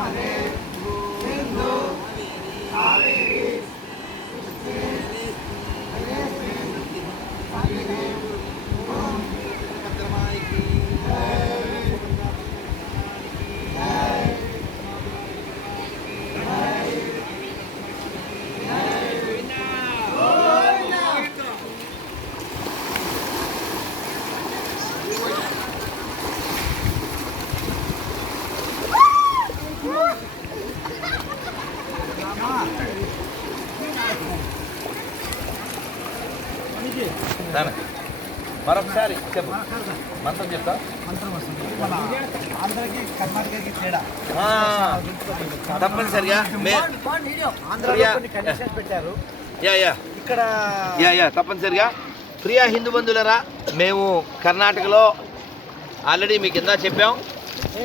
Amen. మరొకసారి చెప్పు. మంత్రం చెప్తా? తప్పనిసరిగా ఇక్కడ యా యా తప్పనిసరిగా. ప్రియా హిందూ బంధువులరా మేము కర్ణాటకలో ఆల్రెడీ మీకు ఇందా చెప్పాం.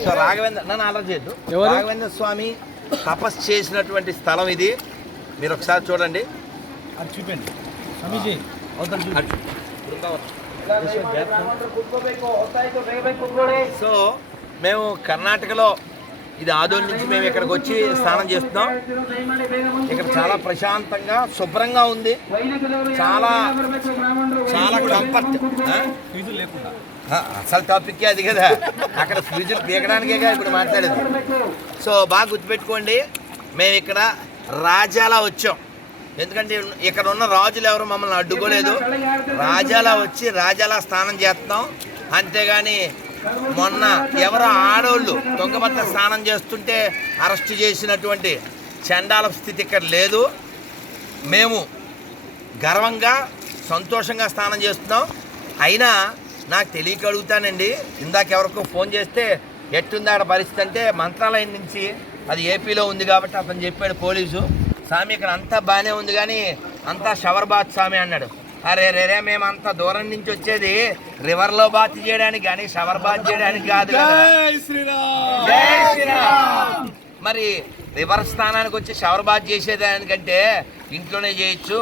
సో రాఘవేంద్ర నన్ను ఆలోచన చేయొద్దు. రాఘవేంద్ర స్వామి తపస్సు చేసినటువంటి స్థలం ఇది. మీరు ఒకసారి చూడండి. అది చూపండి. స్వామీజీ. సో మేము కర్ణాటకలో ఇది ఆదోని నుంచి మేము ఇక్కడికి వచ్చి స్నానం చేస్తున్నాం. ఇక్కడ చాలా ప్రశాంతంగా శుభ్రంగా ఉంది. చాలా చాలా కంఫర్ట్ అసలు టాపిక్ అది కదా. అక్కడ ఫ్యూజులు పీకడానికే కదా ఇప్పుడు మాట్లాడేది. సో బాగా గుర్తుపెట్టుకోండి మేము ఇక్కడ రాజాలా వచ్చాం. ఎందుకంటే ఇక్కడ ఉన్న రాజులు ఎవరు మమ్మల్ని అడ్డుకోలేదు. రాజాలా వచ్చి రాజాలా స్నానం చేస్తాం. అంతేగాని మొన్న ఎవరో ఆడోళ్ళు దొంగబట్ట స్నానం చేస్తుంటే అరెస్ట్ చేసినటువంటి చండాల స్థితి ఇక్కడ లేదు. మేము గర్వంగా సంతోషంగా స్నానం చేస్తున్నాం. అయినా నాకు తెలియక అడుగుతానండి. ఇందాక ఎవరికో ఫోన్ చేస్తే ఎట్టుంది ఆడ పరిస్థితి అంటే మంత్రాలయం నుంచి అది ఏపీలో ఉంది కాబట్టి అతను చెప్పాడు పోలీసు. స్వామి ఇక్కడ అంతా బాగానే ఉంది కానీ అంతా షవర్ బాత్ స్వామి అన్నాడు. అరే రే రే మేము అంత దూరం నుంచి వచ్చేది రివర్లో బాత్ చేయడానికి కానీ షవర్ బాత్ చేయడానికి కాదు. మరి రివర్ స్థానానికి వచ్చి షవర్ బాత్ చేసేదానికంటే ఇంట్లోనే చేయొచ్చు.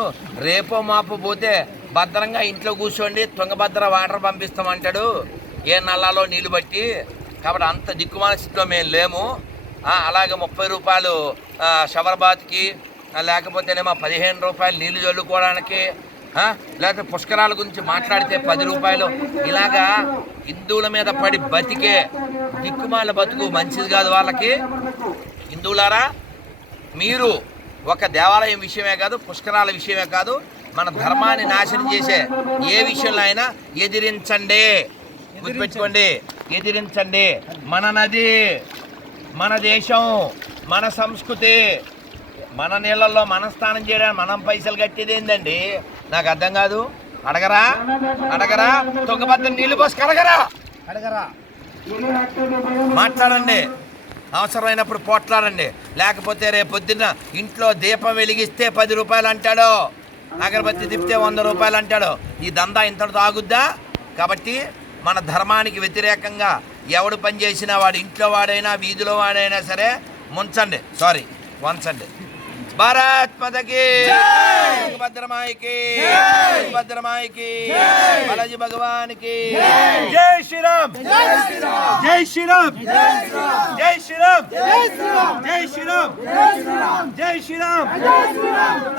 రేపో మాపో పోతే భద్రంగా ఇంట్లో కూర్చోండి తుంగభద్ర వాటర్ పంపిస్తామంటాడు. ఏ నల్లాలో నీళ్ళు బట్టి కాబట్టి అంత దిక్కుమాల స్థితిలో మేము లేము. అలాగే ముప్పై రూపాయలు షవర్ బాత్కి లేకపోతేనేమో పదిహేను రూపాయలు నీళ్ళు చల్లుకోవడానికి లేకపోతే పుష్కరాల గురించి మాట్లాడితే పది రూపాయలు. ఇలాగా హిందువుల మీద పడి బతికే దిక్కుమాల బతుకు మంచిది కాదు వాళ్ళకి. హిందువులారా మీరు ఒక దేవాలయం విషయమే కాదు పుష్కరాల విషయమే కాదు మన ధర్మాన్ని నాశనం చేసే ఏ విషయంలో అయినా ఎదిరించండి. గుర్తుపెట్టుకోండి ఎదిరించండి. మన నది మన దేశం మన సంస్కృతి మన నీళ్ళల్లో మనం స్నానం చేయడానికి మనం పైసలు కట్టేది ఏందండి? నాకు అర్థం కాదు. అడగరా? అడగరా? తుంగభద్ర నీళ్ళు పోసి కడగరా? అడగరా? మాట్లాడండి. అవసరమైనప్పుడు పోట్లాడండి. లేకపోతే రేపు పొద్దున్న ఇంట్లో దీపం వెలిగిస్తే పది రూపాయలు అంటాడు. అగరబత్తి తిప్పితే వంద రూపాయలు అంటాడు. ఈ దందా ఇంతటితో ఆగుద్దా? కాబట్టి మన ధర్మానికి వ్యతిరేకంగా ఎవడు పని చేసినా వాడు ఇంట్లో వాడైనా వీధిలో వాడైనా సరే ముంచండి. సారీ వంచండి భారత్ పదకి భద్రమాయికి భద్రమాయికి బాలాజీ భగవానికి జై శ్రీరామ్ జై శ్రీరామ్ జై శ్రీరామ్ జై శ్రీరామ్ జై శ్రీరామ్ జై శ్రీరామ్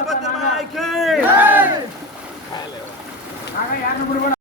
భద్రమాయికి